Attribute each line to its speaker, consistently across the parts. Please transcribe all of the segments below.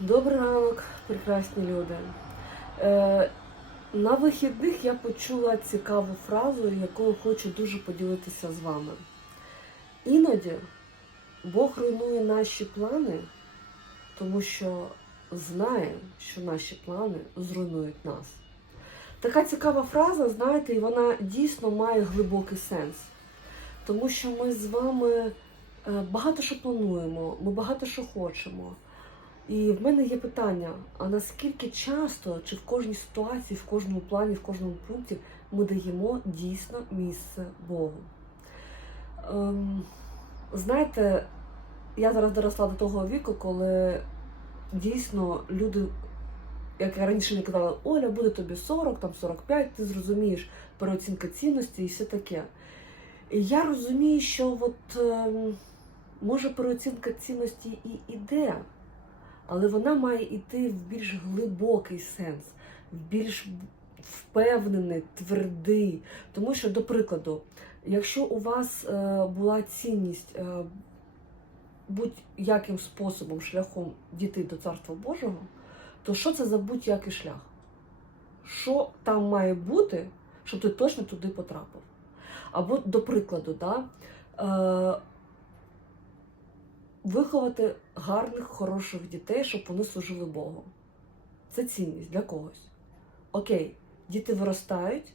Speaker 1: Добрий ранок, прекрасні люди. Е, на вихідних я почула цікаву фразу, якою хочу дуже поділитися з вами. Іноді Бог руйнує наші плани, тому що знає, що наші плани зруйнують нас. Така цікава фраза, знаєте, і вона дійсно має глибокий сенс. Тому що ми з вами е, багато що плануємо, ми багато що хочемо. І в мене є питання: а наскільки часто, чи в кожній ситуації, в кожному плані, в кожному пункті ми даємо дійсно місце Богу? Ем, знаєте, я зараз доросла до того віку, коли дійсно люди, як я раніше не казала, Оля, буде тобі 40, там 45, ти зрозумієш переоцінка цінності і все таке. І я розумію, що от, ем, може переоцінка цінності і іде але вона має йти в більш глибокий сенс, в більш впевнений, твердий. Тому що, до прикладу, якщо у вас е, була цінність е, будь-яким способом, шляхом дійти до Царства Божого, то що це за будь-який шлях? Що там має бути, щоб ти точно туди потрапив? Або, до прикладу, да, е, виховати гарних, хороших дітей, щоб вони служили Богу. Це цінність для когось. Окей, діти виростають,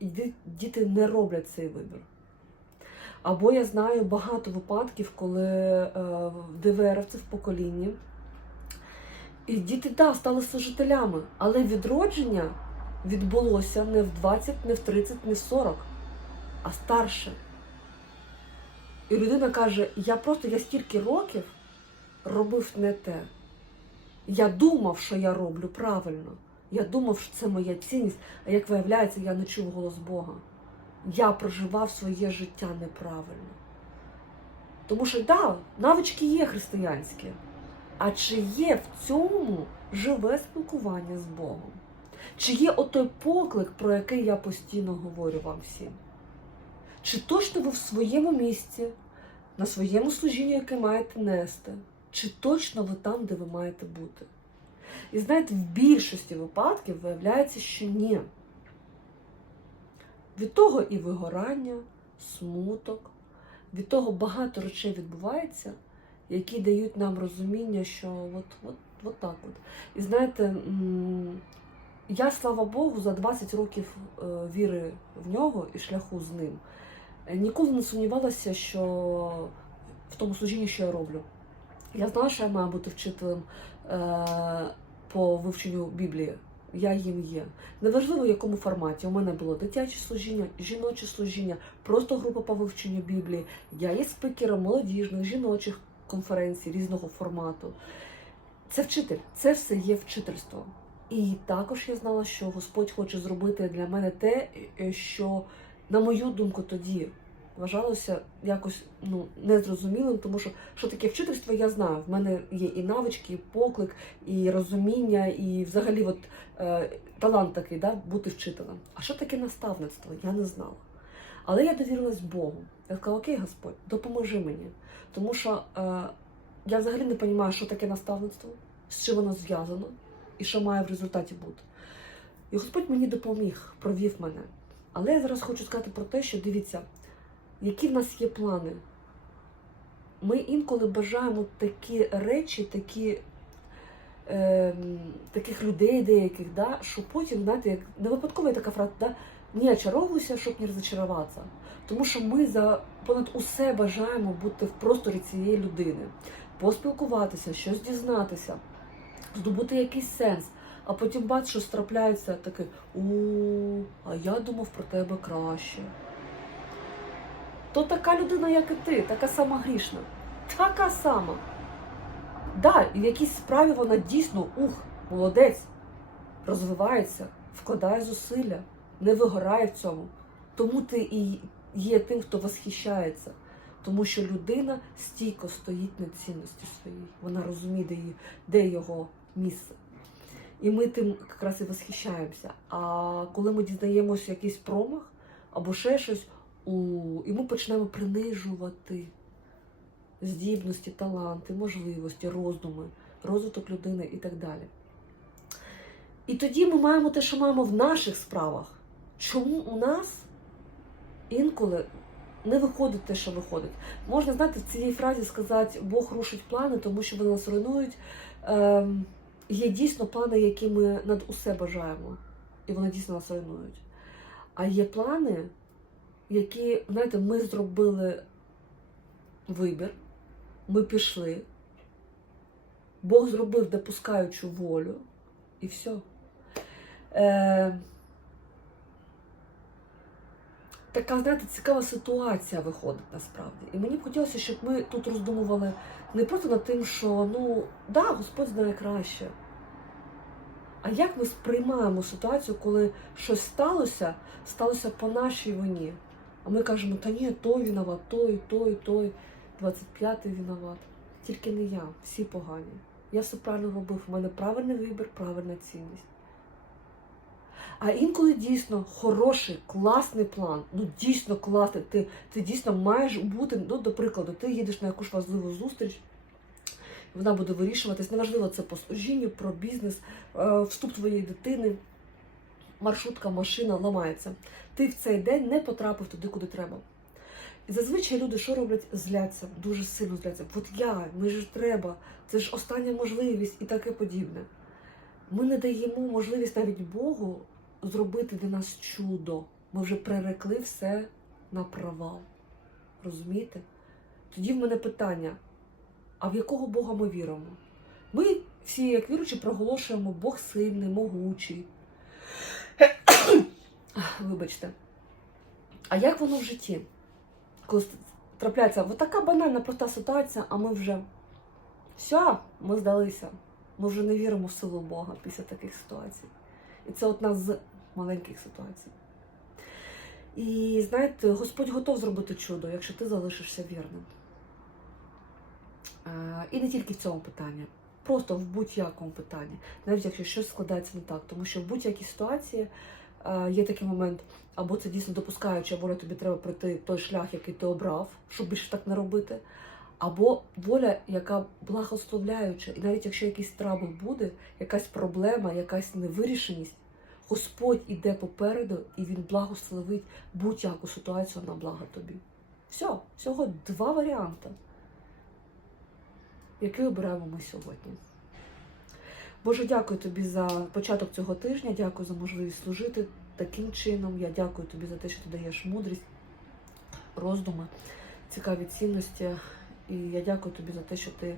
Speaker 1: і діти не роблять цей вибір. Або я знаю багато випадків, коли е, ДВРівці в поколінні і діти да, стали служителями, але відродження відбулося не в 20, не в 30, не в 40, а старше. І людина каже: я просто я стільки років робив не те. Я думав, що я роблю правильно. Я думав, що це моя цінність, а як виявляється, я не чув голос Бога. Я проживав своє життя неправильно. Тому що, да, навички є християнські, а чи є в цьому живе спілкування з Богом? Чи є отой поклик, про який я постійно говорю вам всім? Чи точно ви в своєму місці, на своєму служінні, яке маєте нести? Чи точно ви там, де ви маєте бути? І знаєте, в більшості випадків виявляється, що ні. Від того і вигорання, смуток, від того багато речей відбувається, які дають нам розуміння, що от, от, от так от. І знаєте, я, слава Богу, за 20 років е, віри в нього і шляху з ним. Е, Ніколи не сумнівалася, що в тому служінні, що я роблю. Я знала, що я маю бути вчителем е, по вивченню Біблії. Я їм є. Неважливо, в якому форматі. У мене було дитяче служіння, жіноче служіння, просто група по вивченню Біблії. Я є спикером молодіжних, жіночих конференцій різного формату. Це вчитель, це все є вчительством. І також я знала, що Господь хоче зробити для мене те, е, що на мою думку, тоді вважалося якось ну, незрозумілим, тому що що таке вчительство, я знаю. В мене є і навички, і поклик, і розуміння, і взагалі от, е, талант такий, да, бути вчителем. А що таке наставництво? Я не знала. Але я довірилась Богу. Я сказала, окей, Господь, допоможи мені. Тому що е, я взагалі не розумію, що таке наставництво, з чим воно зв'язано і що має в результаті бути. І Господь мені допоміг, провів мене. Але я зараз хочу сказати про те, що дивіться, які в нас є плани. Ми інколи бажаємо такі речі, такі, е, таких людей деяких, да, що потім, знаєте, як не випадково є така фраза, да, не очаровуйся, щоб не розчаруватися. Тому що ми за понад усе бажаємо бути в просторі цієї людини, поспілкуватися, щось дізнатися, здобути якийсь сенс. А потім бач, що трапляється таке, у, а я думав про тебе краще. То така людина, як і ти, така сама грішна. Така сама. Да, і в якійсь справі вона дійсно, ух, молодець, розвивається, вкладає зусилля, не вигорає в цьому. Тому ти і є тим, хто восхищається. Тому що людина стійко стоїть на цінності своїй. Вона розуміє, де, її, де його місце. І ми тим якраз і восхищаємося. А коли ми дізнаємося якийсь промах або ще щось, і ми почнемо принижувати здібності, таланти, можливості, роздуми розвиток людини і так далі. І тоді ми маємо те, що маємо в наших справах. Чому у нас інколи не виходить те, що виходить? Можна знаєте, в цій фразі сказати Бог рушить плани, тому що вони нас руйнують. Ем, є дійсно плани, які ми над усе бажаємо, і вони дійсно нас руйнують. А є плани, які, знаєте, ми зробили вибір, ми пішли, Бог зробив допускаючу волю, і все. Така, знаєте, цікава ситуація виходить насправді. І мені б хотілося, щоб ми тут роздумували не просто над тим, що ну, да, Господь знає краще. А як ми сприймаємо ситуацію, коли щось сталося, сталося по нашій вині? А ми кажемо, та ні, той виноват, той, той, той, 25-й виноват. Тільки не я, всі погані. Я все правильно робив, у мене правильний вибір, правильна цінність. А інколи дійсно хороший, класний план, ну дійсно класний. Ти, ти дійсно маєш бути, ну, до прикладу, ти їдеш на якусь важливу зустріч, вона буде вирішуватись. Неважливо, це по служінню, про бізнес, е, вступ твоєї дитини, маршрутка, машина ламається. Ти в цей день не потрапив туди, куди треба. І зазвичай люди що роблять? Зляться, дуже сильно зляться. От я, мені ж треба, це ж остання можливість і таке подібне. Ми не даємо можливість навіть Богу зробити для нас чудо. Ми вже прирекли все на провал. Розумієте? Тоді в мене питання: а в якого Бога ми віримо? Ми всі, як віруючі, проголошуємо Бог сильний, могучий. Вибачте. А як воно в житті? Коли трапляється така банальна проста ситуація, а ми вже все, ми здалися. Ми вже не віримо в силу Бога після таких ситуацій. І це одна з маленьких ситуацій. І знаєте, Господь готов зробити чудо, якщо ти залишишся вірним. Е, І не тільки в цьому питанні, просто в будь-якому питанні, навіть якщо щось складається не так. Тому що в будь-якій ситуації е, є такий момент, або це дійсно допускаюча воля, тобі треба пройти той шлях, який ти обрав, щоб більше так не робити. Або воля, яка благословляюча, і навіть якщо якийсь трабл буде, якась проблема, якась невирішеність, Господь іде попереду і Він благословить будь-яку ситуацію на благо тобі. Все, всього два варіанти, які обираємо ми сьогодні. Боже, дякую тобі за початок цього тижня, дякую за можливість служити таким чином. Я дякую тобі за те, що ти даєш мудрість, роздуми, цікаві цінності. І я дякую тобі за те, що ти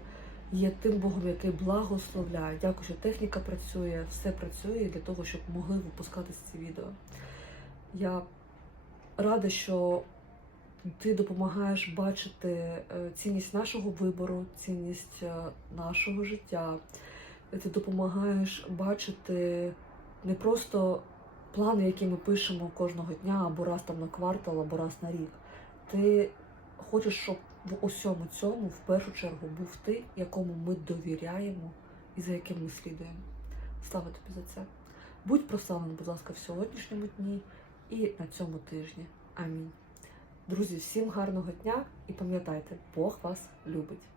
Speaker 1: є тим Богом, який благословляє. Дякую, що техніка працює, все працює для того, щоб могли випускатися ці відео. Я рада, що ти допомагаєш бачити е, цінність нашого вибору, цінність е, нашого життя. Ти допомагаєш бачити не просто плани, які ми пишемо кожного дня, або раз там на квартал, або раз на рік. Ти хочеш, щоб в усьому цьому в першу чергу був ти, якому ми довіряємо і за яким ми слідуємо. Слава тобі за це. Будь прославлений, будь ласка, в сьогоднішньому дні і на цьому тижні. Амінь. Друзі, всім гарного дня і пам'ятайте, Бог вас любить.